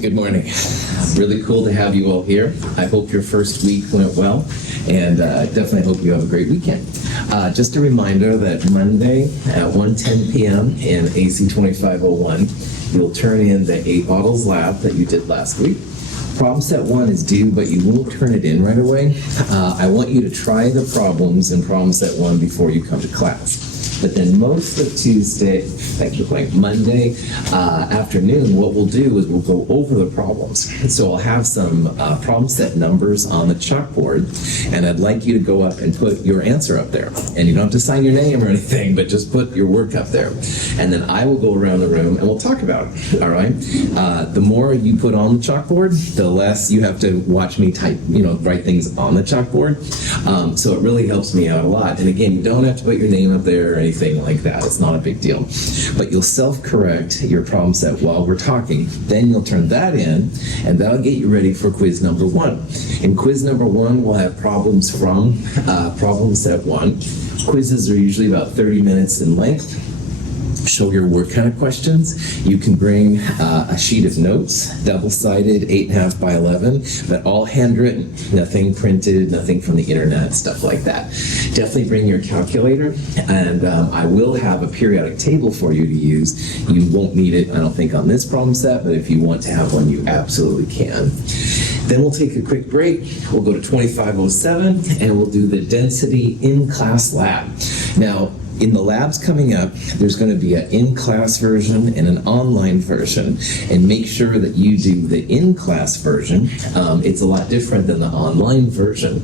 Good morning. Really cool to have you all here. I hope your first week went well, and definitely hope you have a great weekend. Just a reminder that Monday at 1:10 p.m. in AC 2501, you'll turn in the 8 bottles lab that you did last week. Problem set 1 is due, but you won't turn it in right away. I want you to try the problems in problem set 1 before you come to class. But then most of Monday afternoon, what we'll do is we'll go over the problems. So I'll have some problem set numbers on the chalkboard, and I'd like you to go up and put your answer up there. And you don't have to sign your name or anything, but just put your work up there. And then I will go around the room and we'll talk about it, all right? The more you put on the chalkboard, the less you have to watch me type, write things on the chalkboard. So it really helps me out a lot. And again, you don't have to put your name up there or anything like that. It's not a big deal. But you'll self-correct your problem set while we're talking. Then you'll turn that in, and that'll get you ready for quiz number 1. In quiz number 1, we'll have problems from problem set 1. Quizzes are usually about 30 minutes in length. Show your work kind of questions. You can bring a sheet of notes, double-sided, 8.5 by 11, but all handwritten, nothing printed, nothing from the internet, stuff like that. Definitely bring your calculator, and I will have a periodic table for you to use. You won't need it, I don't think, on this problem set, but if you want to have one, you absolutely can. Then we'll take a quick break. We'll go to 2507, and we'll do the density in-class lab. Now, in the labs coming up, there's going to be an in-class version and an online version, and make sure that you do the in-class version. It's a lot different than the online version.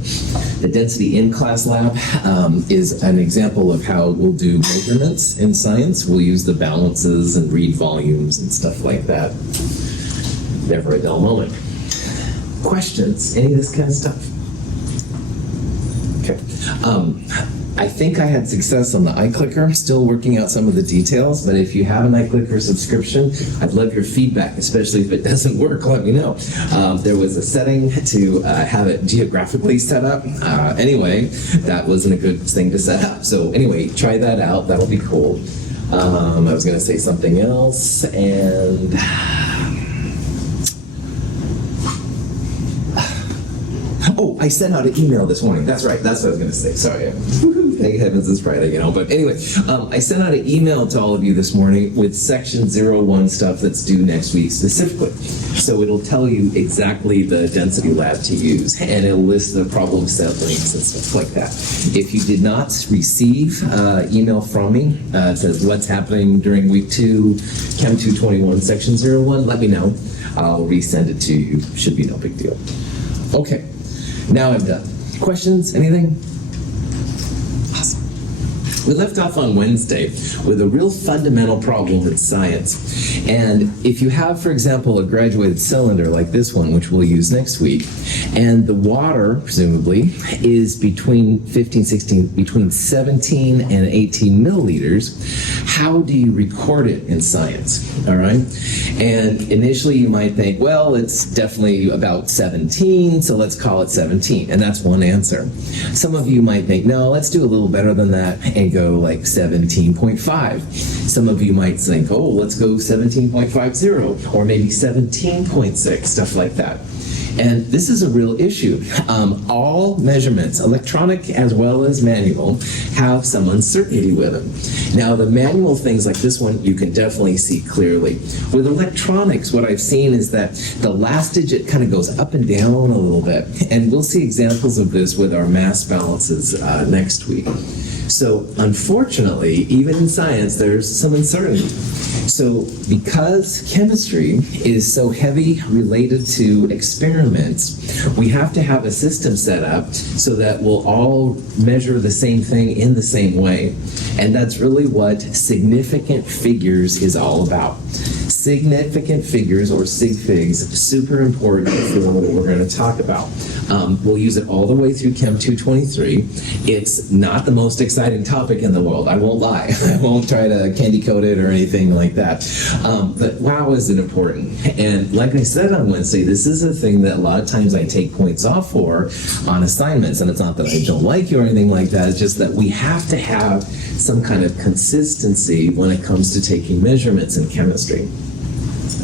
The density in-class lab is an example of how we'll do measurements in science. We'll use the balances and read volumes and stuff like that. Never a dull moment. Questions? Any of this kind of stuff? Okay. I think I had success on the iClicker, still working out some of the details, but if you have an iClicker subscription, I'd love your feedback, especially if it doesn't work, let me know. There was a setting to have it geographically set up. Anyway, that wasn't a good thing to set up. So anyway, try that out, that'll be cool. I was gonna say something else, and oh, I sent out an email this morning. That's right. That's what I was going to say. Sorry. Thank heavens it's Friday, But anyway, I sent out an email to all of you this morning with section 01 stuff that's due next week specifically. So it'll tell you exactly the density lab to use, and it'll list the problem set links and stuff like that. If you did not receive email from me, it says what's happening during week 2, Chem 221, section 01, let me know. I'll resend it to you. Should be no big deal. Okay. Now I'm done. Questions? Anything? Awesome. We left off on Wednesday with a real fundamental problem in science. And if you have, for example, a graduated cylinder like this one, which we'll use next week, and the water, presumably, is between 17 and 18 milliliters, how do you record it in science? All right? And initially you might think, well, it's definitely about 17, so let's call it 17. And that's one answer. Some of you might think, no, let's do a little better than that and go like 17.5. Some of you might think, oh, let's go 17.50 or maybe 17.6, stuff like that. And this is a real issue. All measurements, electronic as well as manual, have some uncertainty with them. Now, the manual things like this one, you can definitely see clearly. With electronics, what I've seen is that the last digit kind of goes up and down a little bit. And we'll see examples of this with our mass balances next week. So, unfortunately, even in science, there's some uncertainty. So, because chemistry is so heavy related to experiments, we have to have a system set up so that we'll all measure the same thing in the same way. And that's really what significant figures is all about. Significant figures, or sig figs, super important for what we're going to talk about. We'll use it all the way through Chem 223. It's not the most exciting topic in the world, I won't lie. I won't try to candy coat it or anything like that. But wow, is it important. And like I said on Wednesday, this is a thing that a lot of times I take points off for on assignments. And it's not that I don't like you or anything like that, it's just that we have to have some kind of consistency when it comes to taking measurements in chemistry.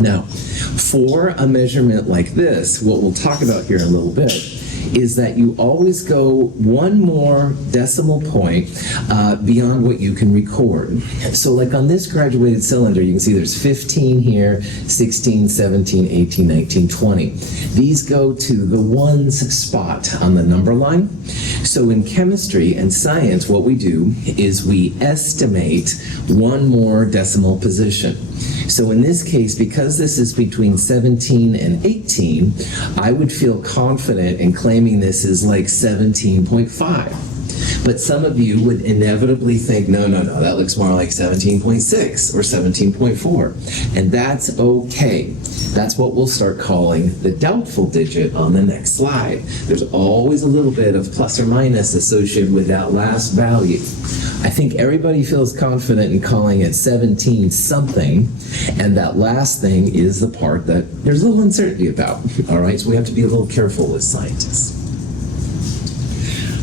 Now, for a measurement like this, what we'll talk about here in a little bit is that you always go one more decimal point beyond what you can record. So like on this graduated cylinder, you can see there's 15 here, 16, 17, 18, 19, 20. These go to the ones spot on the number line. So in chemistry and science, what we do is we estimate one more decimal position. So in this case, because this is between 17 and 18, I would feel confident in claiming this is like 17.5. But some of you would inevitably think, no, that looks more like 17.6 or 17.4. And that's okay. That's what we'll start calling the doubtful digit on the next slide. There's always a little bit of plus or minus associated with that last value. I think everybody feels confident in calling it 17 something, and that last thing is the part that there's a little uncertainty about. All right, so we have to be a little careful as scientists.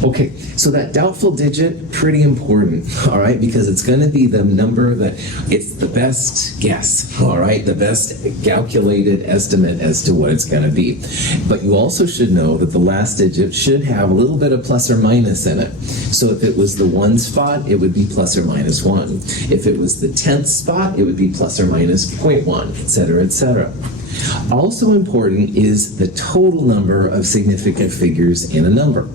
Okay, so that doubtful digit, pretty important, all right, because it's going to be the number that, it's the best guess, all right, the best calculated estimate as to what it's going to be. But you also should know that the last digit should have a little bit of plus or minus in it. So if it was the 1 spot, it would be plus or minus 1. If it was the 10th spot, it would be plus or minus 0.1, etc., etc. Also important is the total number of significant figures in a number.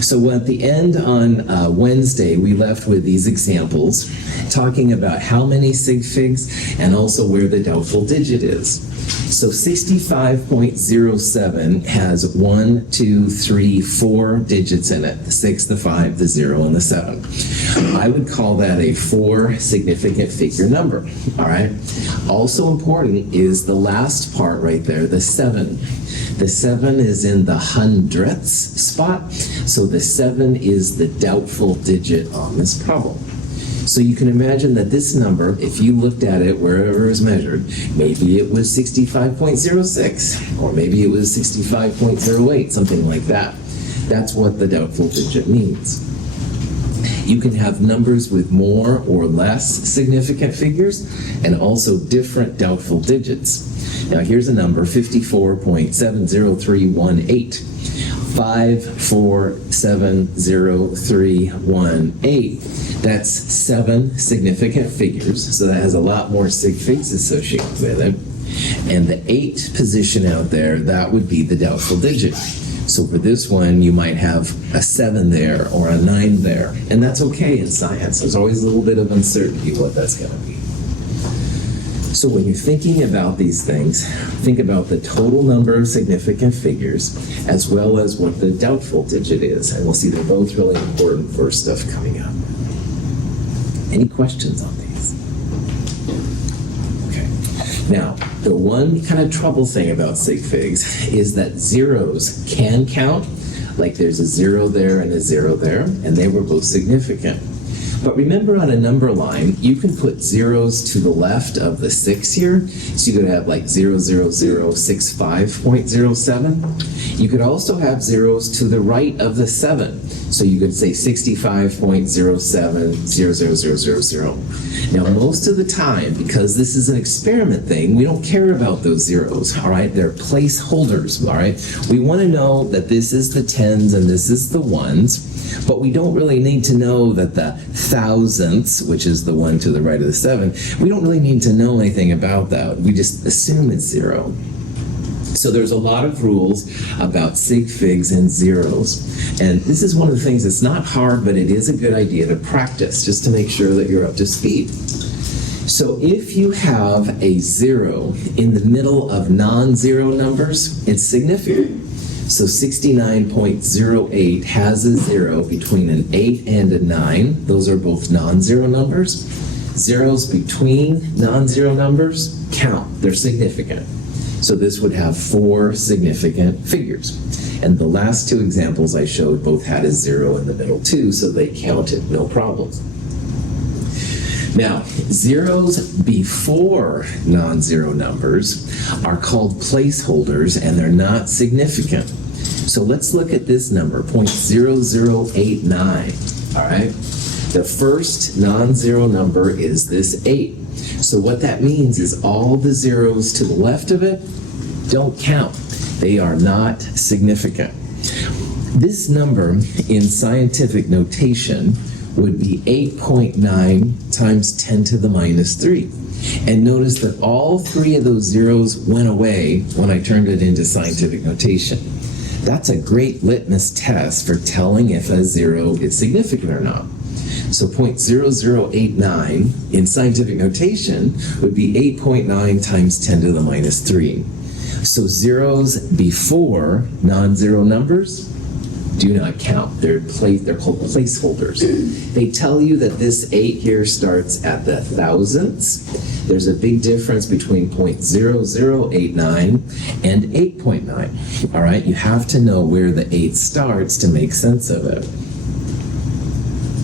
So at the end on Wednesday, we left with these examples talking about how many sig figs and also where the doubtful digit is. So 65.07 has 1, 2, 3, 4 digits in it, the 6, the 5, the 0, and the 7. I would call that a 4 significant figure number, all right? Also important is the last part right there, the 7. The 7 is in the hundredths spot, so the 7 is the doubtful digit on this problem. So you can imagine that this number, if you looked at it wherever it was measured, maybe it was 65.06, or maybe it was 65.08, something like that. That's what the doubtful digit means. You can have numbers with more or less significant figures, and also different doubtful digits. Now here's a number, 54.70318. 547318. That's 7 significant figures, so that has a lot more sig figs associated with it. And the 8 position out there, that would be the doubtful digit. So for this one, you might have a 7 there or a 9 there, and that's okay in science. There's always a little bit of uncertainty what that's going to be. So when you're thinking about these things, think about the total number of significant figures as well as what the doubtful digit is. And we'll see they're both really important for stuff coming up. Any questions on these? Okay. Now, the one kind of trouble thing about sig figs is that zeros can count, like there's a 0 there and a 0 there, and they were both significant. But remember, on a number line, you can put zeros to the left of the 6 here. So you could have like 00065.07. You could also have zeros to the right of the 7. So you could say 65.070000. Now, most of the time, because this is an experiment thing, we don't care about those zeros, all right? They're placeholders, all right? We want to know that this is the 10s and this is the 1s. But we don't really need to know that the thousandths, which is the 1 to the right of the 7, we don't really need to know anything about that. We just assume it's 0. So there's a lot of rules about sig figs and zeros. And this is one of the things that's not hard, but it is a good idea to practice just to make sure that you're up to speed. So if you have a 0 in the middle of non-zero numbers, it's significant. So 69.08 has a 0 between an 8 and a 9. Those are both non-zero numbers. Zeros between non-zero numbers count. They're significant. So this would have 4 significant figures. And the last 2 examples I showed both had a 0 in the middle too, so they counted, no problems. Now, zeros before non-zero numbers are called placeholders, and they're not significant. So let's look at this number, 0.0089, all right? The first non-zero number is this 8. So what that means is all the zeros to the left of it don't count. They are not significant. This number in scientific notation would be 8.9 times 10 to the minus 3. And notice that all three of those zeros went away when I turned it into scientific notation. That's a great litmus test for telling if a zero is significant or not. So 0.0089 in scientific notation would be 8.9 times 10 to the minus 3. So zeros before non-zero numbers do not count. They're called placeholders. They tell you that this 8 here starts at the thousandths. There's a big difference between 0.0089 and 8.9. All right, you have to know where the 8 starts to make sense of it.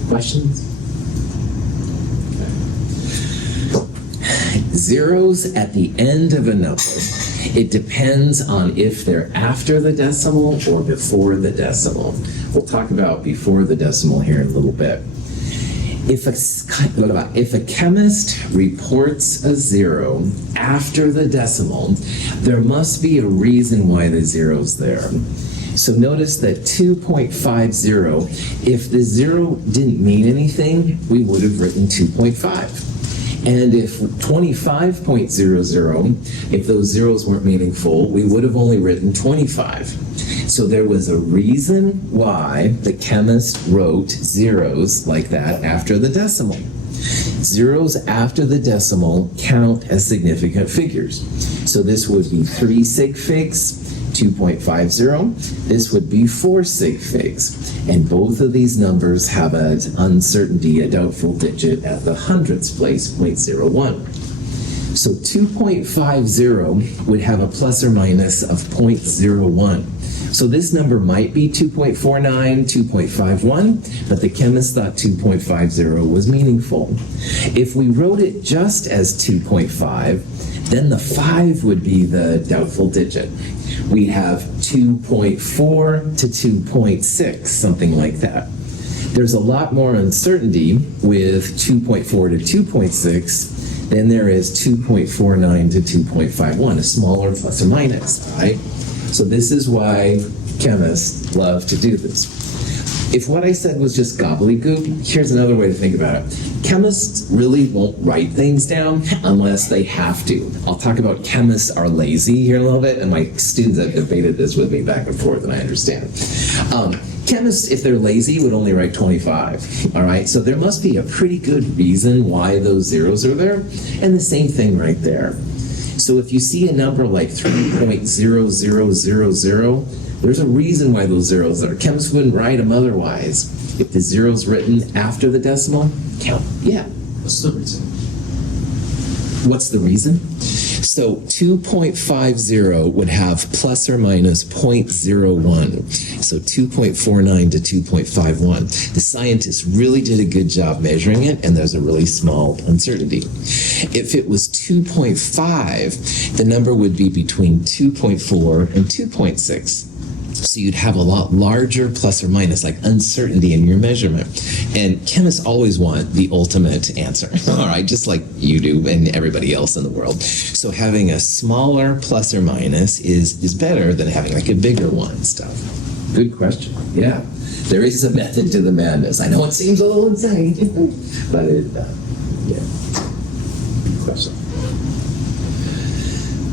Questions? Zeros at the end of a number, it depends on if they're after the decimal or before the decimal. We'll talk about before the decimal here in a little bit. If a chemist reports a zero after the decimal, there must be a reason why the zero's there. So notice that 2.50, if the zero didn't mean anything, we would have written 2.5. And if 25.00, if those zeros weren't meaningful, we would have only written 25. So there was a reason why the chemist wrote zeros like that after the decimal. Zeros after the decimal count as significant figures. So this would be 3 sig figs, 2.50. This would be 4 sig figs. And both of these numbers have an uncertainty, a doubtful digit at the hundredths place, 0.01. So 2.50 would have a plus or minus of 0.01. So this number might be 2.49, 2.51, but the chemist thought 2.50 was meaningful. If we wrote it just as 2.5, then the 5 would be the doubtful digit. We have 2.4 to 2.6, something like that. There's a lot more uncertainty with 2.4 to 2.6 than there is 2.49 to 2.51, a smaller plus or minus, right? So this is why chemists love to do this. If what I said was just gobbledygook, here's another way to think about it. Chemists really won't write things down unless they have to. I'll talk about chemists are lazy here in a little bit, and my students have debated this with me back and forth, and I understand. Chemists, if they're lazy, would only write 25, all right? So there must be a pretty good reason why those zeros are there, and the same thing right there. So if you see a number like 3.0000, there's a reason why those zeros are. Chemists wouldn't write them otherwise. If the zero's written after the decimal, count. Yeah. What's the reason? What's the reason? So 2.50 would have plus or minus 0.01. So 2.49 to 2.51. The scientists really did a good job measuring it, and there's a really small uncertainty. If it was 2.5, the number would be between 2.4 and 2.6. So you'd have a lot larger plus or minus, like uncertainty in your measurement. And chemists always want the ultimate answer, all right, just like you do and everybody else in the world. So having a smaller plus or minus is better than having like a bigger one and stuff. Good question. Yeah, there is a method to the madness. I know it seems a little insane, but yeah. Good question.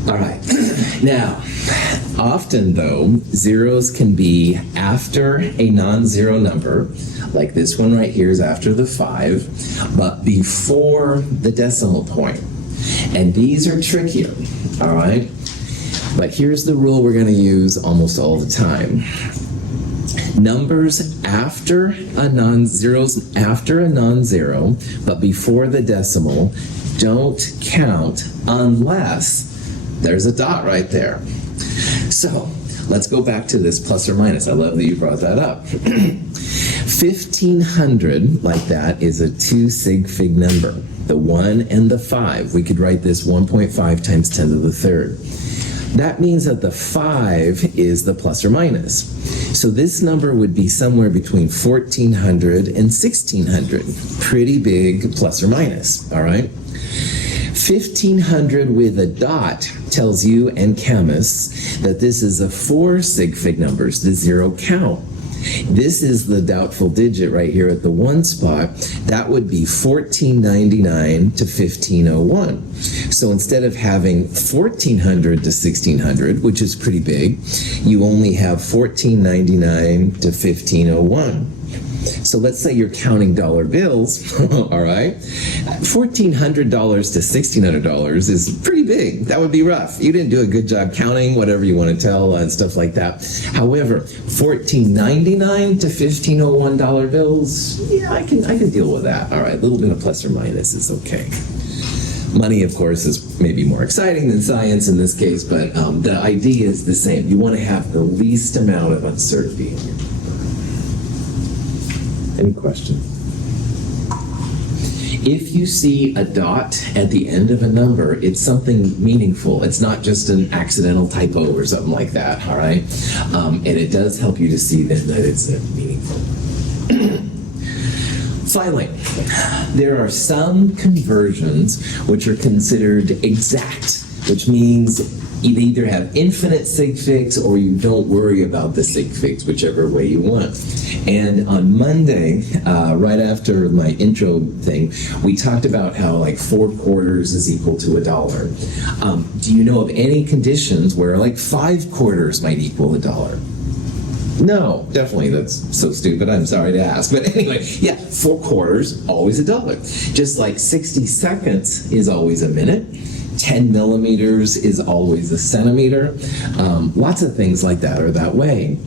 All right. Now, often though, zeros can be after a non-zero number, like this one right here is after the 5, but before the decimal point. And these are trickier, all right? But here's the rule we're going to use almost all the time. Numbers after a zeros after a non-zero, but before the decimal, don't count unless there's a dot right there. So let's go back to this plus or minus. I love that you brought that up. 1500, like that, is a 2 sig fig number. The 1 and the 5. We could write this 1.5 times 10 to the 3rd. That means that the 5 is the plus or minus. So this number would be somewhere between 1400 and 1600. Pretty big plus or minus, all right? 1500 with a dot tells you and chemists that this is a 4 sig fig numbers, the zero count. This is the doubtful digit right here at the 1 spot. That would be 1499 to 1501. So instead of having 1400 to 1600, which is pretty big, you only have 1499 to 1501. So let's say you're counting dollar bills, all right? $1,400 to $1,600 is pretty big. That would be rough. You didn't do a good job counting, whatever you want to tell, and stuff like that. However, $1,499 to $1,501 bills, yeah, I can deal with that. All right, a little bit of plus or minus is okay. Money, of course, is maybe more exciting than science in this case, but the idea is the same. You want to have the least amount of uncertainty in your Any question? If you see a dot at the end of a number, it's something meaningful. It's not just an accidental typo or something like that, all right? And it does help you to see that it's meaningful. Finally, there are some conversions which are considered exact, which means you either have infinite sig figs or you don't worry about the sig figs, whichever way you want. And on Monday, right after my intro thing, we talked about how like 4 quarters is equal to $1. Do you know of any conditions where like 5 quarters might equal $1? No, definitely. That's so stupid. I'm sorry to ask. But anyway, yeah, 4 quarters, always $1. Just like 60 seconds is always a minute. 10 millimeters is always a centimeter. Lots of things like that are that way.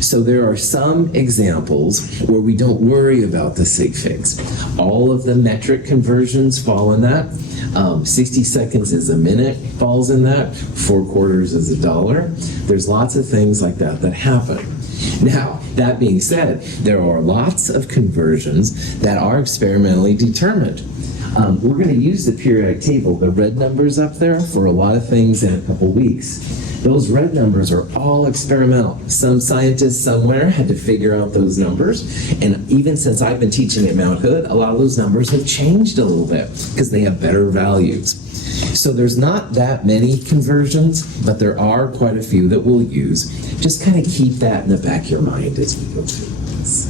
So there are some examples where we don't worry about the sig figs. All of the metric conversions fall in that. 60 seconds is a minute falls in that. 4 quarters is $1. There's lots of things like that that happen. Now, that being said, there are lots of conversions that are experimentally determined. We're going to use the periodic table, the red numbers up there, for a lot of things in a couple weeks. Those red numbers are all experimental. Some scientists somewhere had to figure out those numbers, and even since I've been teaching at Mount Hood, a lot of those numbers have changed a little bit because they have better values. So there's not that many conversions, but there are quite a few that we'll use. Just kind of keep that in the back of your mind as we go through this.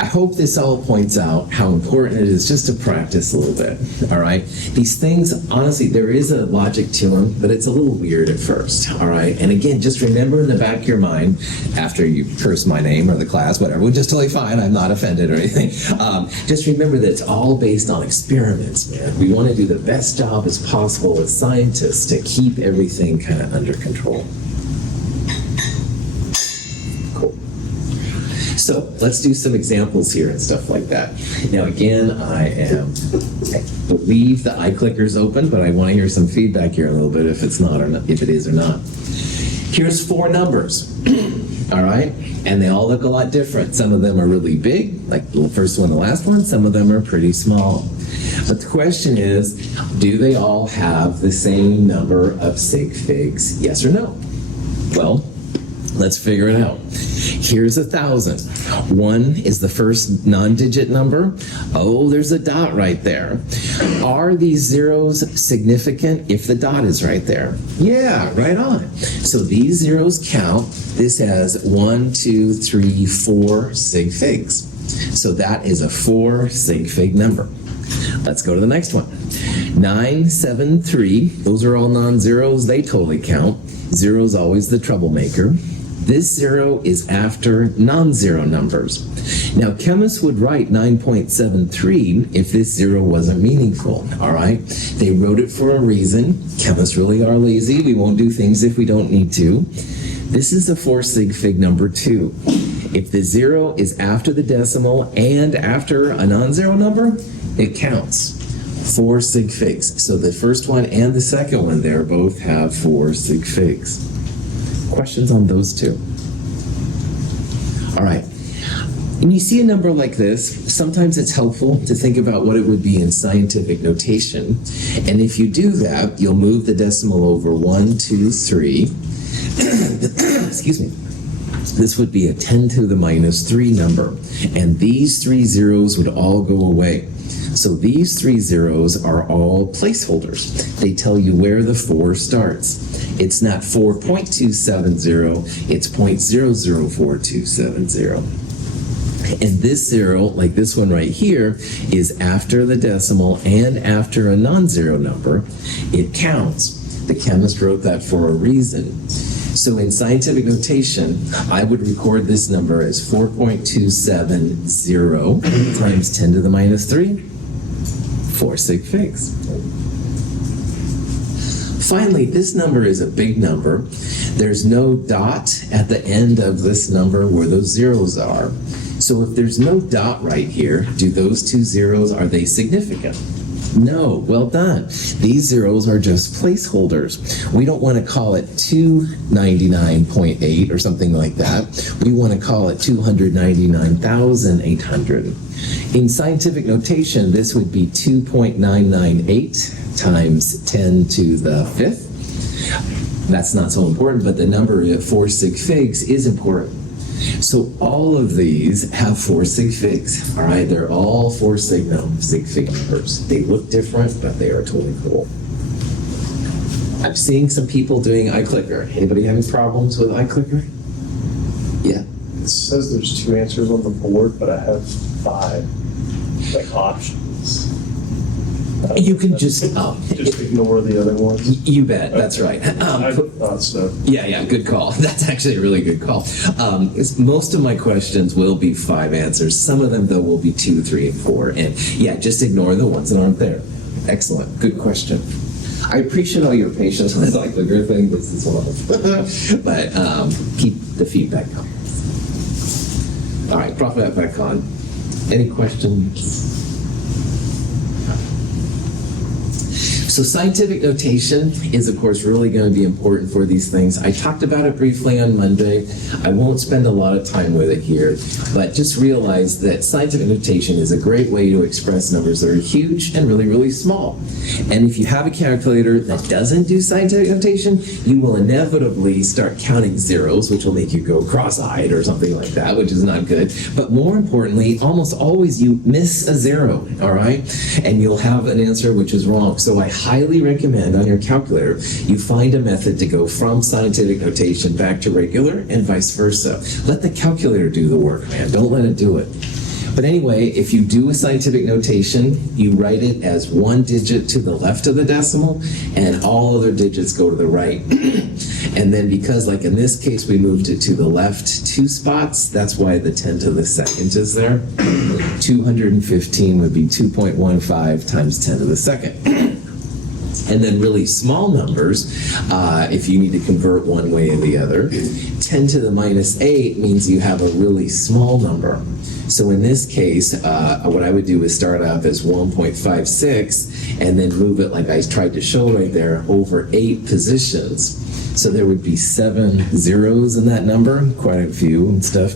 I hope this all points out how important it is just to practice a little bit, all right? These things, honestly, there is a logic to them, but it's a little weird at first, all right? And again, just remember in the back of your mind, after you curse my name or the class, whatever, which is totally fine, I'm not offended or anything, just remember that it's all based on experiments, man. We want to do the best job as possible as scientists to keep everything kind of under control. So let's do some examples here and stuff like that. Now again, I believe the iClicker's open, but I want to hear some feedback here a little bit if it's not or not, if it is or not. Here's 4 numbers, all right? And they all look a lot different. Some of them are really big, like the first one, the last one. Some of them are pretty small. But the question is, do they all have the same number of sig figs, yes or no? Well, let's figure it out. Here's 1,000. 1 is the first non-digit number. Oh, there's a dot right there. Are these zeros significant if the dot is right there? Yeah, right on. So these zeros count. This has 1, 2, 3, 4 sig figs. So that is a 4 sig fig number. Let's go to the next one. 9, 7, 3. Those are all non-zeros. They totally count. 0 is always the troublemaker. This 0 is after non-zero numbers. Now, chemists would write 9.73 if this 0 wasn't meaningful, all right? They wrote it for a reason. Chemists really are lazy. We won't do things if we don't need to. This is a 4 sig fig number 2. If the 0 is after the decimal and after a non-zero number, it counts. 4 sig figs. So the first one and the second one there both have 4 sig figs. Questions on those two? All right. When you see a number like this, sometimes it's helpful to think about what it would be in scientific notation. And if you do that, you'll move the decimal over 1, 2, 3. Excuse me. This would be a 10 to the minus 3 number. And these 3 zeros would all go away. So these 3 zeros are all placeholders. They tell you where the 4 starts. It's not 4.270, it's 0.004270. And this 0, like this one right here, is after the decimal and after a non-zero number. It counts. The chemist wrote that for a reason. So in scientific notation, I would record this number as 4.270 times 10 to the minus 3, 4 sig figs. Finally, this number is a big number. There's no dot at the end of this number where those zeros are. So if there's no dot right here, do those 2 zeros, are they significant? No, well done. These zeros are just placeholders. We don't want to call it 299.8 or something like that. We want to call it 299,800. In scientific notation, this would be 2.998 times 10 to the 5th. That's not so important, but the number of 4 sig figs is important. So all of these have 4 sig figs, all right? They're all 4 sig fig numbers. They look different, but they are totally cool. I'm seeing some people doing iClicker. Anybody having problems with iClicker? Yeah. It says there's 2 answers on the board, but I have 5 like options. You can just ignore the other ones. You bet. That's right. I thought so. Yeah. Good call. That's actually a really good call. Most of my questions will be 5 answers. Some of them, though, will be 2, 3, and 4. And yeah, just ignore the ones that aren't there. Excellent. Good question. I appreciate all your patience with like the good thing. This is one of them. But keep the feedback coming. All right, Prophet back on. Any questions? So scientific notation is, of course, really going to be important for these things. I talked about it briefly on Monday. I won't spend a lot of time with it here, but just realize that scientific notation is a great way to express numbers that are huge and really, really small. And if you have a calculator that doesn't do scientific notation, you will inevitably start counting zeros, which will make you go cross-eyed or something like that, which is not good. But more importantly, almost always you miss a 0, all right? And you'll have an answer which is wrong. So I highly recommend on your calculator you find a method to go from scientific notation back to regular and vice versa. Let the calculator do the work, man. Don't let it do it. But anyway, if you do a scientific notation, you write it as 1 digit to the left of the decimal, and all other digits go to the right. And then because, like in this case, we moved it to the left 2 spots, that's why the 10 to the second is there. 215 would be 2.15 times 10 to the second. And then really small numbers, if you need to convert one way or the other, 10 to the minus 8 means you have a really small number. So in this case, what I would do is start off as 1.56 and then move it, like I tried to show right there, over 8 positions. So there would be 7 zeros in that number, quite a few and stuff.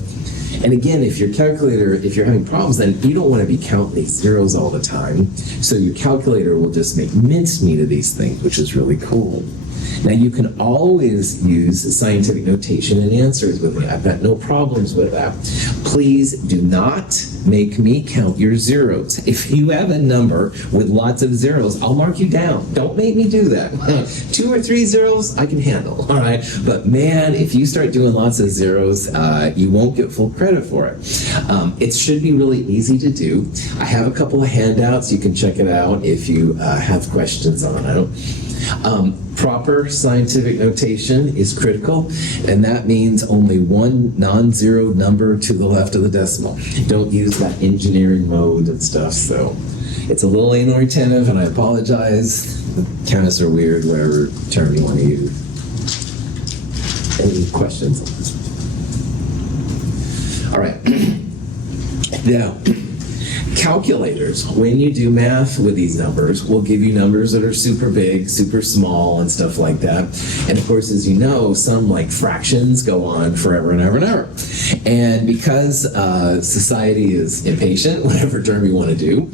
And again, if your calculator, if you're having problems, then you don't want to be counting these zeros all the time. So your calculator will just make mincemeat of these things, which is really cool. Now, you can always use scientific notation in answers with me. I've got no problems with that. Please do not make me count your zeros. If you have a number with lots of zeros, I'll mark you down. Don't make me do that. 2 or 3 zeros, I can handle, all right? But man, if you start doing lots of zeros, you won't get full credit for it. It should be really easy to do. I have a couple of handouts. You can check it out if you have questions on it. Proper scientific notation is critical, and that means only 1 non-zero number to the left of the decimal. Don't use that engineering mode and stuff, so it's a little anal retentive, and I apologize. Chemists are weird, whatever term you want to use. Any questions? All right. Now, calculators, when you do math with these numbers, will give you numbers that are super big, super small, and stuff like that. And of course, as you know, some like fractions go on forever and ever and ever. And because society is impatient, whatever term you want to do,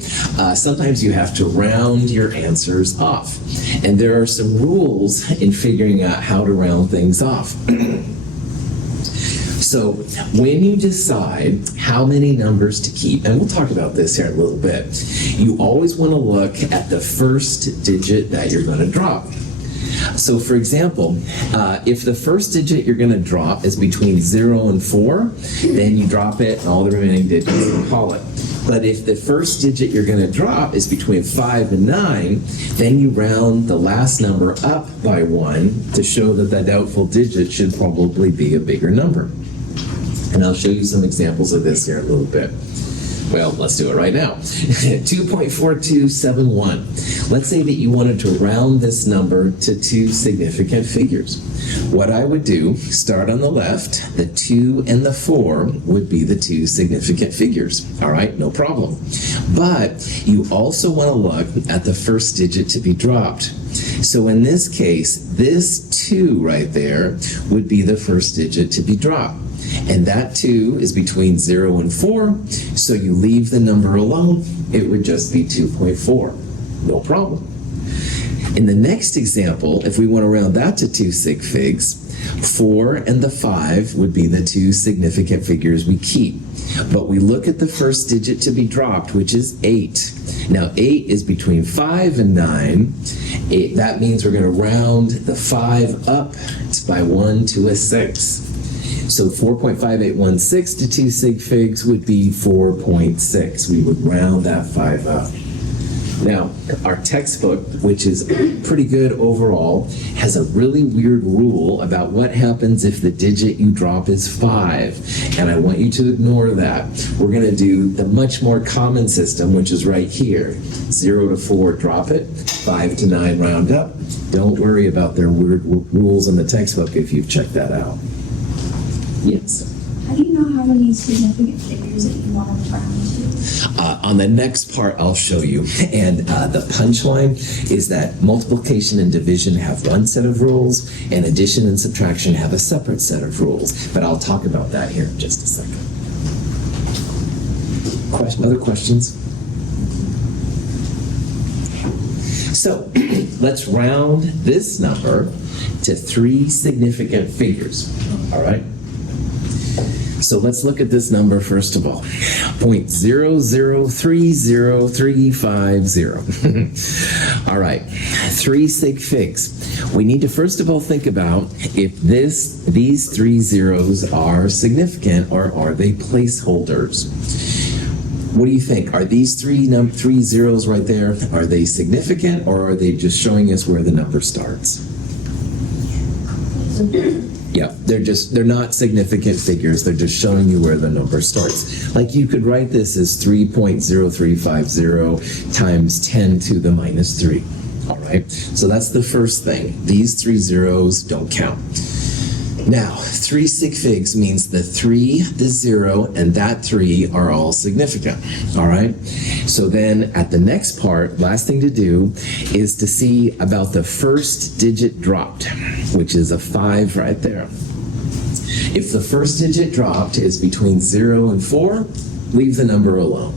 sometimes you have to round your answers off. And there are some rules in figuring out how to round things off. So when you decide how many numbers to keep, and we'll talk about this here in a little bit, you always want to look at the first digit that you're going to drop. So for example, if the first digit you're going to drop is between 0 and 4, then you drop it and all the remaining digits you call it. But if the first digit you're going to drop is between 5 and 9, then you round the last number up by 1 to show that the doubtful digit should probably be a bigger number. And I'll show you some examples of this here in a little bit. Well, let's do it right now. 2.4271. Let's say that you wanted to round this number to two significant figures. What I would do, start on the left, the 2 and the 4 would be the two significant figures. All right, no problem. But you also want to look at the first digit to be dropped. So in this case, this 2 right there would be the first digit to be dropped. And that 2 is between 0 and 4, so you leave the number alone, it would just be 2.4. No problem. In the next example, if we want to round that to two sig figs, 4 and the 5 would be the two significant figures we keep. But we look at the first digit to be dropped, which is 8. Now 8 is between 5 and 9. That means we're going to round the 5 up by 1 to a 6. So 4.5816 to two sig figs would be 4.6. We would round that 5 up. Now, our textbook, which is pretty good overall, has a really weird rule about what happens if the digit you drop is 5. And I want you to ignore that. We're going to do the much more common system, which is right here. 0 to 4, drop it. 5 to 9, round up. Don't worry about their weird rules in the textbook if you've checked that out. Yes. How do you know how many significant figures that you want to round to? On the next part, I'll show you. And the punchline is that multiplication and division have one set of rules, and addition and subtraction have a separate set of rules. But I'll talk about that here in just a second. Other questions? So let's round this number to three significant figures. All right? So let's look at this number first of all. 0.0030350. All right, three sig figs. We need to first of all think about if these three zeros are significant or are they placeholders. What do you think? Are these three zeros right there, are they significant or are they just showing us where the number starts? Yeah, they're not significant figures. They're just showing you where the number starts. Like you could write this as 3.0350 times 10 to the minus 3. All right, so that's the first thing. These three zeros don't count. Now, three sig figs means the 3, the 0, and that 3 are all significant. All right? So then at the next part, last thing to do is to see about the first digit dropped, which is a 5 right there. If the first digit dropped is between 0 and 4, leave the number alone.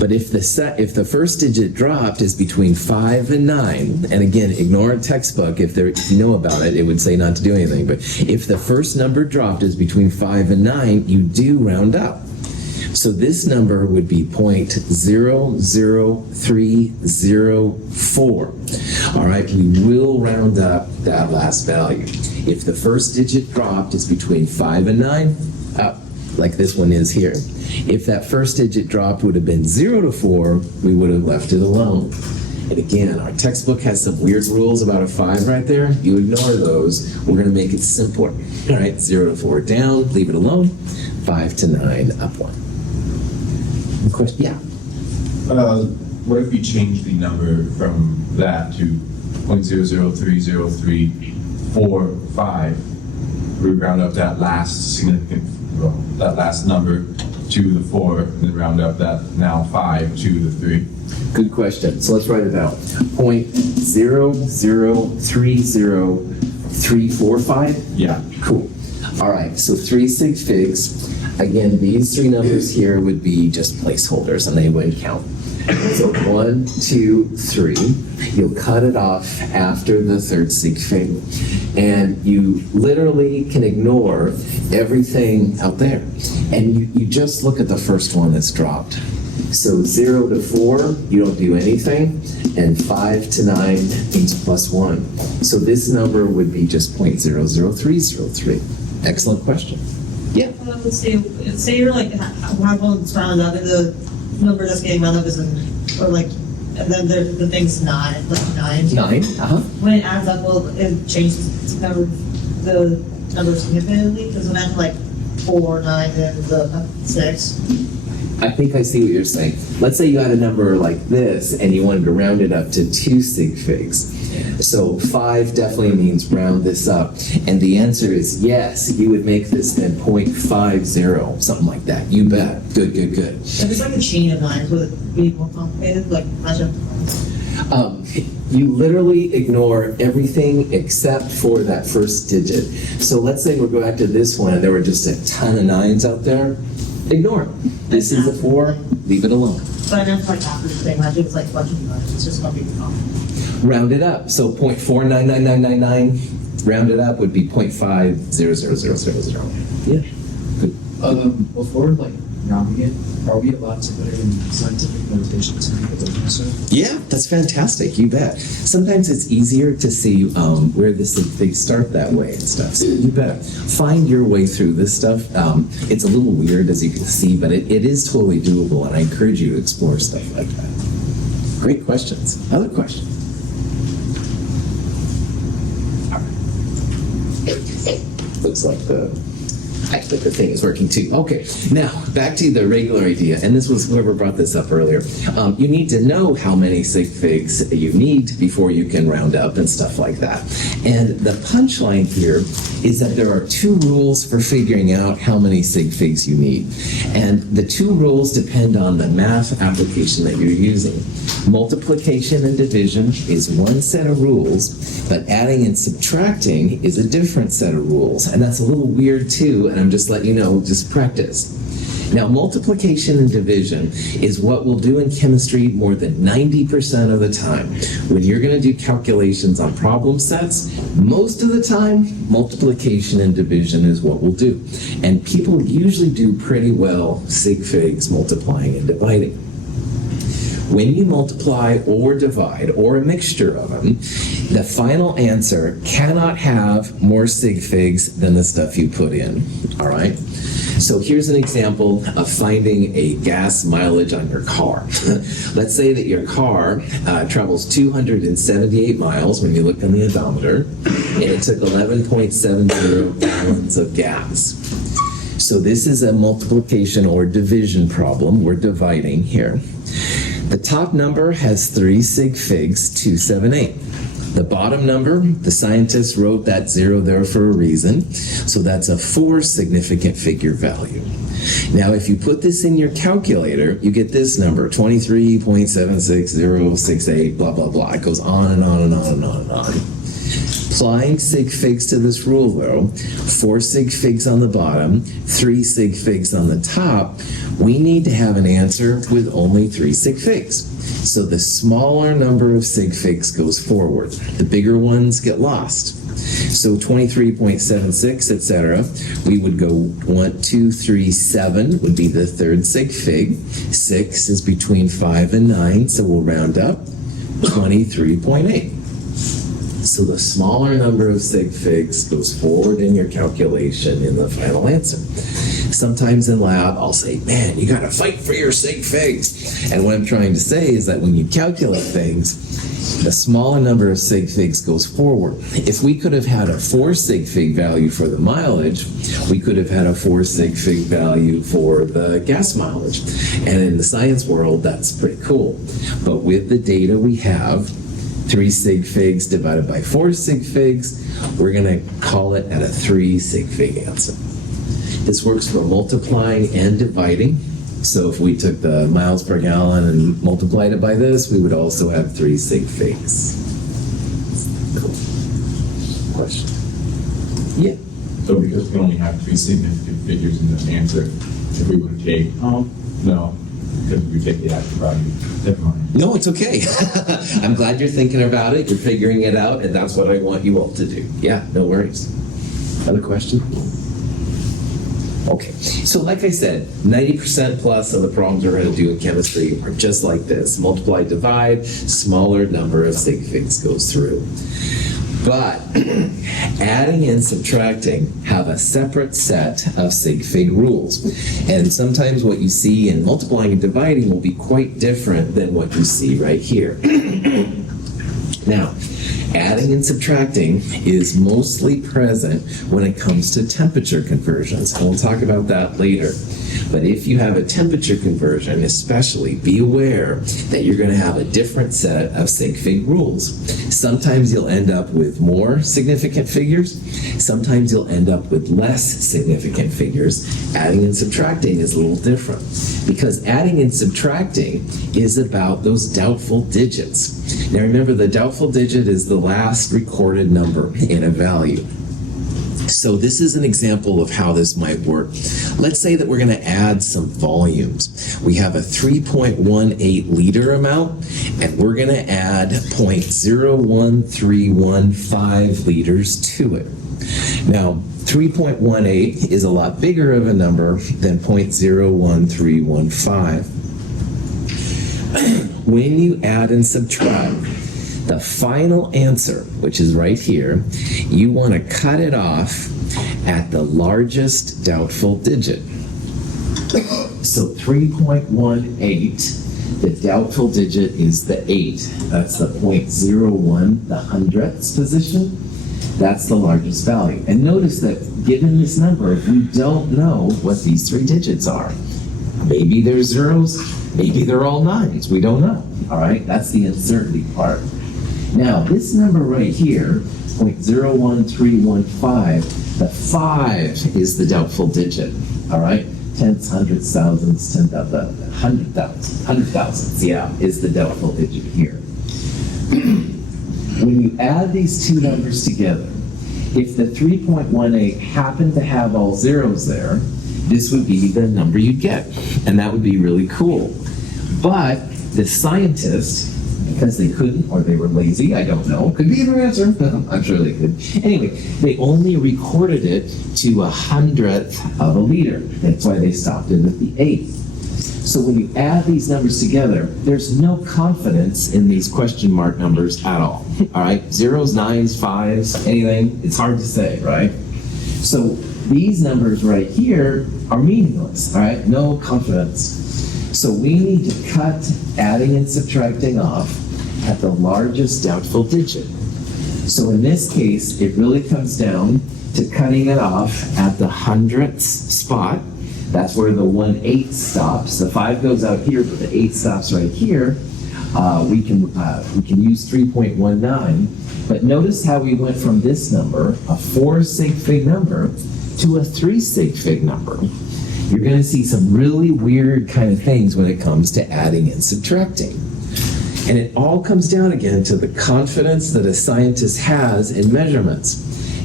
But if the first digit dropped is between 5 and 9, and again, ignore a textbook. If you know about it, it would say not to do anything. But if the first number dropped is between 5 and 9, you do round up. So this number would be 0.00304. All right, we will round up that last value. If the first digit dropped is between 5 and 9, up, like this one is here. If that first digit dropped would have been 0 to 4, we would have left it alone. And again, our textbook has some weird rules about a 5 right there. You ignore those. We're going to make it simpler. All right, 0 to 4 down, leave it alone. 5 to 9, up 1. Question? Yeah. What if you change the number from that to 0.003034.5? We round up that last significant, that last number to the 4, and then round up that now 5 to the 3. Good question. So let's write it out. 0.0030345? Yeah. Cool. All right, so three sig figs. Again, these three numbers here would be just placeholders and they wouldn't count. So 1, 2, 3. You'll cut it off after the third sig fig. And you literally can ignore everything out there. And you just look at the first one that's dropped. So 0 to 4, you don't do anything. And 5 to 9 means +1. So this number would be just 0.00303. Excellent question. Yeah. Let's say you're like, have one that's rounded up and the number that's getting rounded up is or like, and then the thing's 9, like 9. 9? When it adds up, well, it changes the number significantly, because when that's like 4, 9, and the 6. I think I see what you're saying. Let's say you had a number like this and you wanted to round it up to 2 sig figs. So 5 definitely means round this up. And the answer is yes, you would make this then 0.50, something like that. You bet. Good. If it's like a chain of 9s, would it be more complicated? Like, imagine. You literally ignore everything except for that first digit. So let's say we'll go back to this one and there were just a ton of 9s out there. Ignore it. This is a 4, leave it alone. But I know it's like after the thing, imagine it's like a bunch of 9s, it's just going to be complicated. Round it up. So 0.499999, round it up would be 0.500000. Yeah. Good. Before like rounding it, are we allowed to put it in scientific notation to make it look nicer? Yeah, that's fantastic. You bet. Sometimes it's easier to see where the sig figs start that way and stuff. So you bet. Find your way through this stuff. It's a little weird, as you can see, but it is totally doable, and I encourage you to explore stuff like that. Great questions. Other questions? Looks like the thing is working too. Okay, now back to the regular idea, and this was whoever brought this up earlier. You need to know how many sig figs you need before you can round up and stuff like that. And the punchline here is that there are 2 rules for figuring out how many sig figs you need. And the 2 rules depend on the math application that you're using. Multiplication and division is one set of rules, but adding and subtracting is a different set of rules. And that's a little weird too, and I'm just letting you know, just practice. Now, multiplication and division is what we'll do in chemistry more than 90% of the time. When you're going to do calculations on problem sets, most of the time, multiplication and division is what we'll do. And people usually do pretty well sig figs multiplying and dividing. When you multiply or divide, or a mixture of them, the final answer cannot have more sig figs than the stuff you put in, all right? So here's an example of finding a gas mileage on your car. Let's say that your car travels 278 miles when you look on the odometer, and it took 11.70 gallons of gas. So this is a multiplication or division problem. We're dividing here. The top number has 3 sig figs, 278. The bottom number, the scientists wrote that 0 there for a reason, so that's a 4 significant figure value. Now, if you put this in your calculator, you get this number, 23.76068, blah, blah, blah. It goes on and on and on and on and on. Applying sig figs to this rule, though, 4 sig figs on the bottom, 3 sig figs on the top, we need to have an answer with only 3 sig figs. So the smaller number of sig figs goes forward. The bigger ones get lost. So 23.76, etc. We would go 1, 2, 3, 7 would be the third sig fig. 6 is between 5 and 9, so we'll round up. 23.8. So the smaller number of sig figs goes forward in your calculation in the final answer. Sometimes in lab, I'll say, man, you gotta fight for your sig figs. And what I'm trying to say is that when you calculate things, the smaller number of sig figs goes forward. If we could have had a 4 sig fig value for the mileage, we could have had a 4 sig fig value for the gas mileage. And in the science world, that's pretty cool. But with the data we have, 3 sig figs divided by 4 sig figs, we're going to call it at a 3 sig fig answer. This works for multiplying and dividing. So if we took the miles per gallon and multiplied it by this, we would also have 3 sig figs. Cool. Question? Yeah. So because we only have 3 significant figures in the answer, if we were to take, no. couldn't you take the action probably. Never mind. No, it's okay. I'm glad you're thinking about it, you're figuring it out, and that's what I want you all to do. Yeah, no worries. Other question? Okay, so like I said, 90% plus of the problems we're going to do in chemistry are just like this. Multiply, divide, smaller number of sig figs goes through. But adding and subtracting have a separate set of sig fig rules. And sometimes what you see in multiplying and dividing will be quite different than what you see right here. Now, adding and subtracting is mostly present when it comes to temperature conversions, and we'll talk about that later. But if you have a temperature conversion, especially, be aware that you're going to have a different set of sig fig rules. Sometimes you'll end up with more significant figures. Sometimes you'll end up with less significant figures. Adding and subtracting is a little different, because adding and subtracting is about those doubtful digits. Now remember, the doubtful digit is the last recorded number in a value. So this is an example of how this might work. Let's say that we're going to add some volumes. We have a 3.18 liter amount, and we're going to add 0.01315 liters to it. Now, 3.18 is a lot bigger of a number than 0.01315. When you add and subtract, the final answer, which is right here, you want to cut it off at the largest doubtful digit. So 3.18, the doubtful digit is the 8. That's the 0.01, the hundredths position. That's the largest value. And notice that given this number, we don't know what these three digits are. Maybe they're zeros, maybe they're all nines. We don't know. All right, that's the uncertainty part. Now, this number right here, 0.01315, the 5 is the doubtful digit, all right? Tenths, hundredths, thousandths, 10,000, 100,000s, yeah, is the doubtful digit here. When you add these two numbers together, if the 3.18 happened to have all zeros there, this would be the number you'd get, and that would be really cool. But the scientists, because they couldn't, or they were lazy, I don't know. Could be their answer. I'm sure they could. Anyway, they only recorded it to 100th of a liter. That's why they stopped it at the 8th. So when you add these numbers together, there's no confidence in these question mark numbers at all. All right? Zeros, nines, fives, anything. It's hard to say, right? So these numbers right here are meaningless. All right? No confidence. So we need to cut adding and subtracting off at the largest doubtful digit. So in this case, it really comes down to cutting it off at the hundredths spot. That's where the 1/8 stops. The 5 goes out here, but the 8 stops right here. We can use 3.19. But notice how we went from this number, a 4 sig fig number, to a 3 sig fig number. You're going to see some really weird kind of things when it comes to adding and subtracting. And it all comes down again to the confidence that a scientist has in measurements.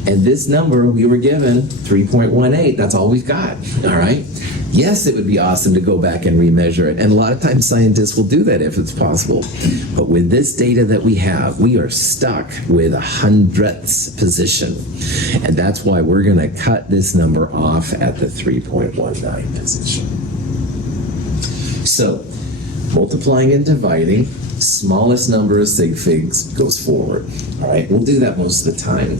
And this number we were given, 3.18, that's all we've got, all right? Yes, it would be awesome to go back and remeasure it. And a lot of times scientists will do that if it's possible. But with this data that we have, we are stuck with a hundredths position. And that's why we're going to cut this number off at the 3.19 position. So, multiplying and dividing, smallest number of sig figs goes forward. All right, we'll do that most of the time.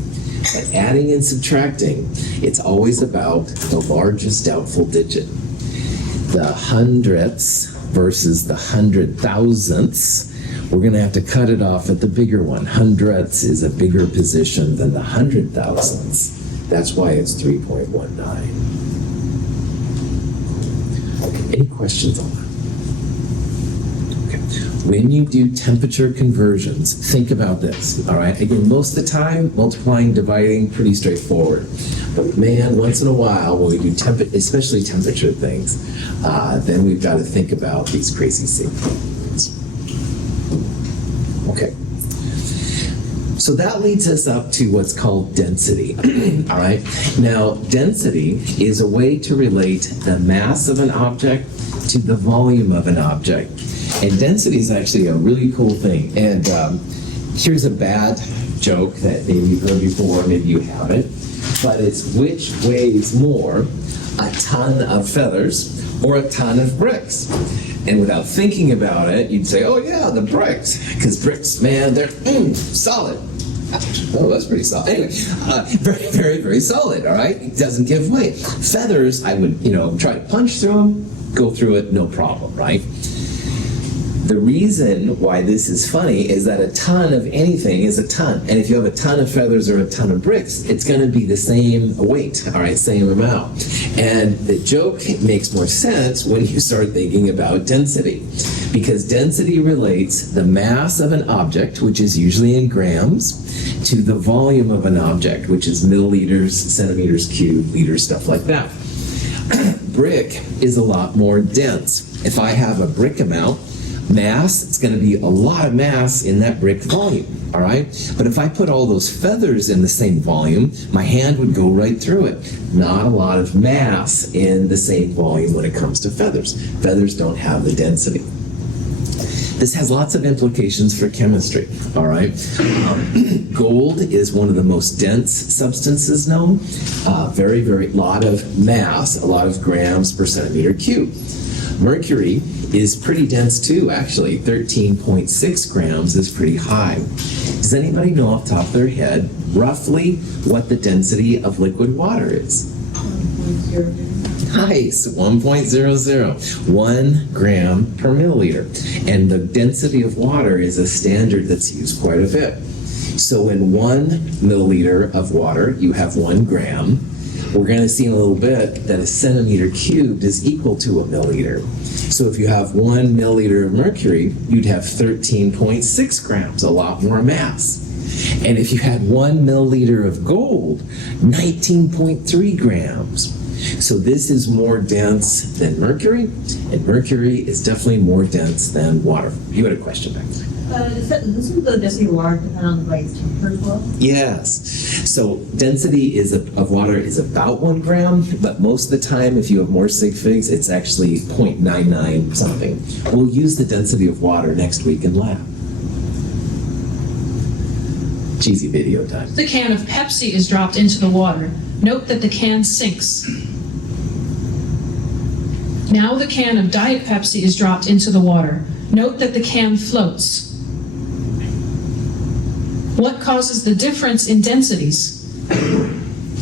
But adding and subtracting, it's always about the largest doubtful digit. The hundredths versus the 100,000ths, we're going to have to cut it off at the bigger one. Hundredths is a bigger position than the 100,000ths. That's why it's 3.19. Okay, any questions on that? When you do temperature conversions, think about this, all right? Again, most of the time, multiplying, dividing, pretty straightforward. But man, once in a while, when we do especially temperature things, then we've got to think about these crazy things. Okay. So that leads us up to what's called density, all right? Now, density is a way to relate the mass of an object to the volume of an object. And density is actually a really cool thing. And here's a bad joke that maybe you've heard before, maybe you haven't, but it's which weighs more, a ton of feathers or a ton of bricks? And without thinking about it, you'd say, oh yeah, the bricks, because bricks, man, they're solid. Oh, that's pretty solid. Anyway, very, very, very solid, all right? It doesn't give way. Feathers, I would, try to punch through them, go through it, no problem, right? The reason why this is funny is that a ton of anything is a ton. And if you have a ton of feathers or a ton of bricks, it's going to be the same weight, all right, same amount. And the joke makes more sense when you start thinking about density. Because density relates the mass of an object, which is usually in grams, to the volume of an object, which is milliliters, centimeters cubed, liters, stuff like that. Brick is a lot more dense. If I have a brick amount, mass, it's going to be a lot of mass in that brick volume, all right? But if I put all those feathers in the same volume, my hand would go right through it. Not a lot of mass in the same volume when it comes to feathers. Feathers don't have the density. This has lots of implications for chemistry, all right? Gold is one of the most dense substances known. Very, very lot of mass, a lot of grams per centimeter cubed. Mercury is pretty dense too, actually. 13.6 grams is pretty high. Does anybody know off the top of their head roughly what the density of liquid water is? Nice, 1.00, 1 gram per milliliter. And the density of water is a standard that's used quite a bit. So in 1 milliliter of water, you have 1 gram. We're going to see in a little bit that a centimeter cubed is equal to a milliliter. So if you have 1 milliliter of mercury, you'd have 13.6 grams, a lot more mass. And if you had 1 milliliter of gold, 19.3 grams. So this is more dense than mercury, and mercury is definitely more dense than water. You had a question back there. Doesn't the density of water depend on like temperature as well? Yes. So density of water is about 1 gram, but most of the time, if you have more sig figs, it's actually 0.99 something. We'll use the density of water next week in lab. Cheesy video time. The can of Pepsi is dropped into the water. Note that the can sinks. Now the can of Diet Pepsi is dropped into the water. Note that the can floats. What causes the difference in densities?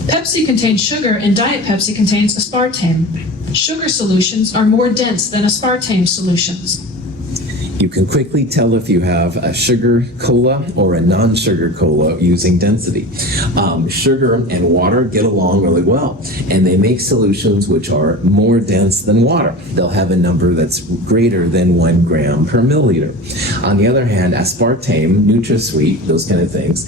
Pepsi contains sugar and Diet Pepsi contains aspartame. Sugar solutions are more dense than aspartame solutions. You can quickly tell if you have a sugar cola or a non-sugar cola using density. Sugar and water get along really well, and they make solutions which are more dense than water. They'll have a number that's greater than 1 gram per milliliter. On the other hand, aspartame, NutraSweet, those kind of things,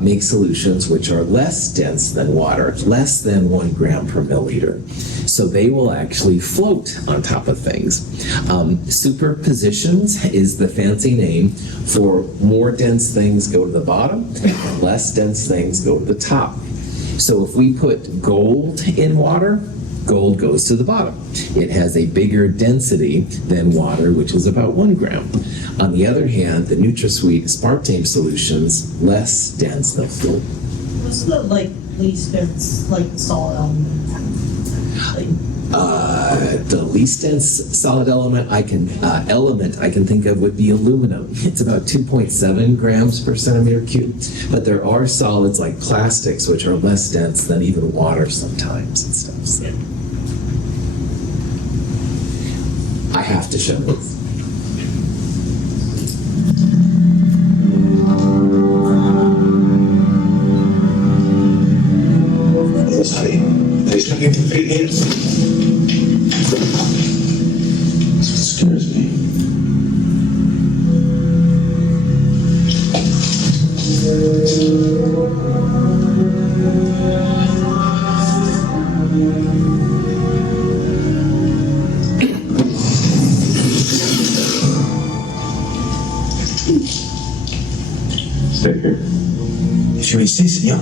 make solutions which are less dense than water, less than 1 gram per milliliter. So they will actually float on top of things. Superpositions is the fancy name for more dense things go to the bottom and less dense things go to the top. So if we put gold in water, gold goes to the bottom. It has a bigger density than water, which is about 1 gram. On the other hand, the NutraSweet aspartame solutions, less dense, they'll float. What's the least dense solid element? The least dense solid element I can think of would be aluminum. It's about 2.7 grams per centimeter cubed. But there are solids like plastics which are less dense than even water sometimes and stuff. So. I have to show this. He's looking to feed him. That's what scares me. Stay here. Je suis ici, Seigneur.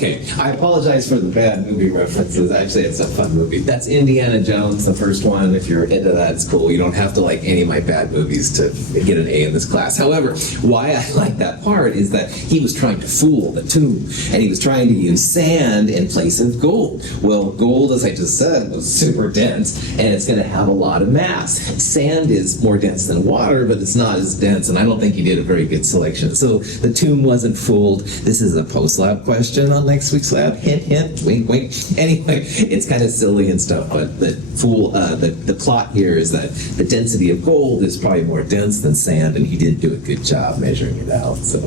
Okay, I apologize for the bad movie references. Actually, it's a fun movie. That's Indiana Jones, the first one. If you're into that, it's cool. You don't have to like any of my bad movies to get an A in this class. However, why I like that part is that he was trying to fool the tomb, and he was trying to use sand in place of gold. Well, gold, as I just said, was super dense, and it's going to have a lot of mass. Sand is more dense than water, but it's not as dense, and I don't think he did a very good selection. So the tomb wasn't fooled. This is a post-lab question on next week's lab. Hint, hint, wink, wink. Anyway, it's kind of silly and stuff, but the plot here is that the density of gold is probably more dense than sand, and he didn't do a good job measuring it out. So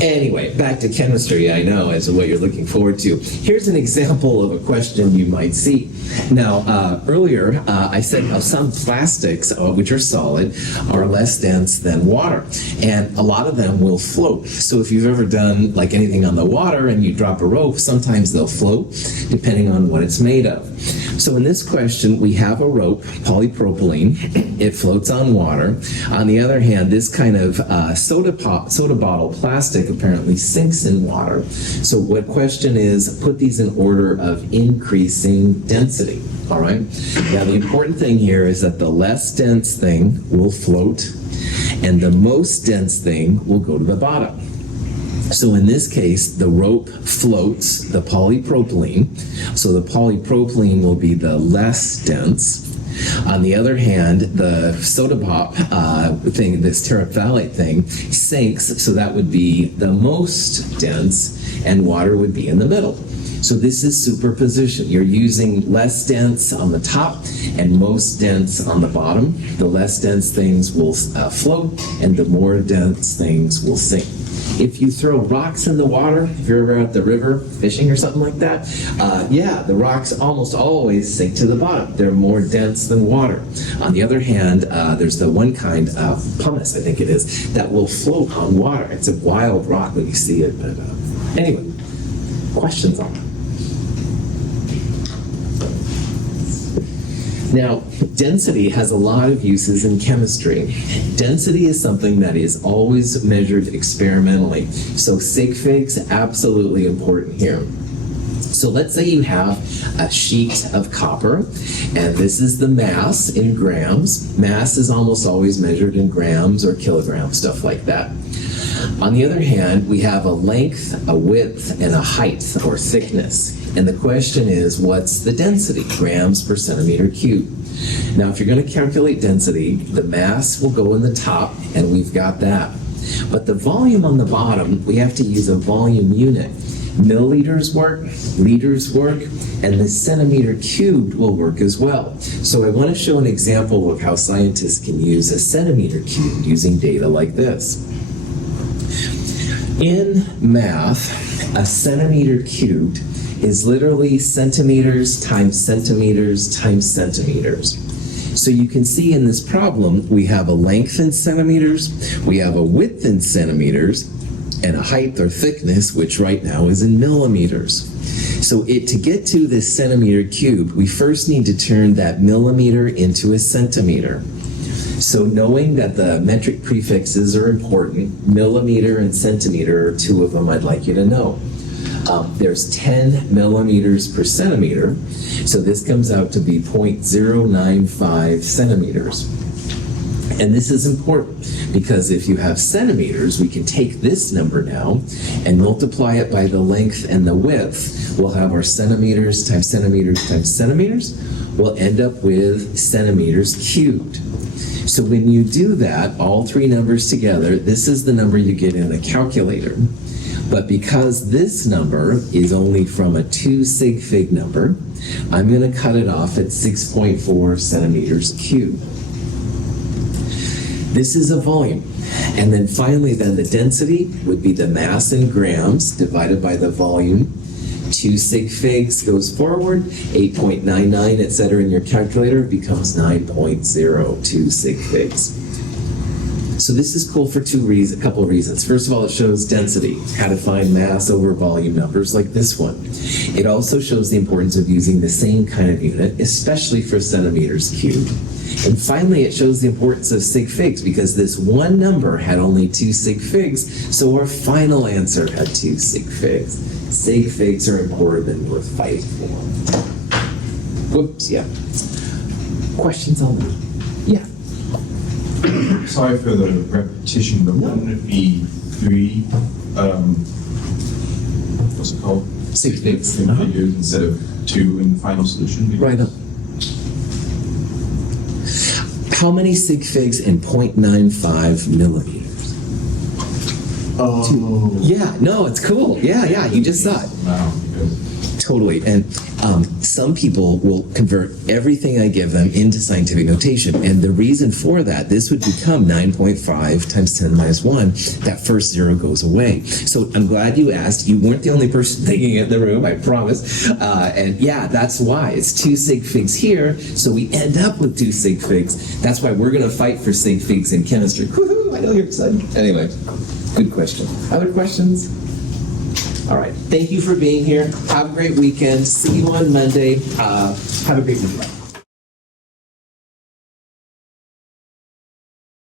anyway, back to chemistry, I know, as what you're looking forward to. Here's an example of a question you might see. Now, earlier, I said how some plastics, which are solid, are less dense than water, and a lot of them will float. So if you've ever done like anything on the water and you drop a rope, sometimes they'll float, depending on what it's made of. So in this question, we have a rope, polypropylene. It floats on water. On the other hand, this kind of soda bottle plastic apparently sinks in water. So what question is, put these in order of increasing density, all right? Now the important thing here is that the less dense thing will float, and the most dense thing will go to the bottom. So in this case, the rope floats the polypropylene. So the polypropylene will be the less dense. On the other hand, the soda pop thing, this terephthalate thing, sinks, so that would be the most dense, and water would be in the middle. So this is superposition. You're using less dense on the top and most dense on the bottom. The less dense things will float, and the more dense things will sink. If you throw rocks in the water, if you're ever at the river fishing or something like that, the rocks almost always sink to the bottom. They're more dense than water. On the other hand, there's the one kind of pumice, I think it is, that will float on water. It's a wild rock when you see it. But anyway, questions on that? Now, density has a lot of uses in chemistry. Density is something that is always measured experimentally. So sig fig's absolutely important here. So let's say you have a sheet of copper, and this is the mass in grams. Mass is almost always measured in grams or kilograms, stuff like that. On the other hand, we have a length, a width, and a height or thickness. And the question is, what's the density? Grams per centimeter cubed. Now, if you're going to calculate density, the mass will go in the top, and we've got that. But the volume on the bottom, we have to use a volume unit. Milliliters work, liters work, and the centimeter cubed will work as well. So I want to show an example of how scientists can use a centimeter cubed using data like this. In math, a centimeter cubed is literally centimeters times centimeters times centimeters. So you can see in this problem, we have a length in centimeters, we have a width in centimeters, and a height or thickness, which right now is in millimeters. So to get to this centimeter cubed, we first need to turn that millimeter into a centimeter. So knowing that the metric prefixes are important, millimeter and centimeter are two of them I'd like you to know. There's 10 millimeters per centimeter, so this comes out to be 0.095 centimeters. And this is important because if you have centimeters, we can take this number now and multiply it by the length and the width. We'll have our centimeters times centimeters times centimeters. We'll end up with centimeters cubed. So when you do that, all three numbers together, this is the number you get in a calculator. But because this number is only from a 2 sig fig number, I'm going to cut it off at 6.4 centimeters cubed. This is a volume. And then finally, then the density would be the mass in grams divided by the volume. 2 sig figs goes forward, 8.99, etc. in your calculator becomes 9.02 sig figs. So this is cool for a couple of reasons. First of all, it shows density, how to find mass over volume numbers like this one. It also shows the importance of using the same kind of unit, especially for centimeters cubed. And finally, it shows the importance of sig figs because this one number had only 2 sig figs, so our final answer had 2 sig figs. Sig figs are important and worth fighting for. Whoops, yeah. Questions on that? Yeah. Sorry for the repetition, but wouldn't it be 3, what's it called? Sig figs. Sig figures instead of 2 in the final solution? Right up. How many sig figs in 0.95 millimeters? Oh. Yeah, no, it's cool. Yeah, you just saw it. Wow, because Totally. And some people will convert everything I give them into scientific notation. And the reason for that, this would become 9.5 times 10 minus 1. That first 0 goes away. So I'm glad you asked. You weren't the only person thinking it in the room, I promise. And yeah, that's why. It's 2 sig figs here, so we end up with 2 sig figs. That's why we're going to fight for sig figs in chemistry. Woohoo! I know you're excited. Anyway, good question. Other questions? All right. Thank you for being here. Have a great weekend. See you on Monday. Have a great weekend.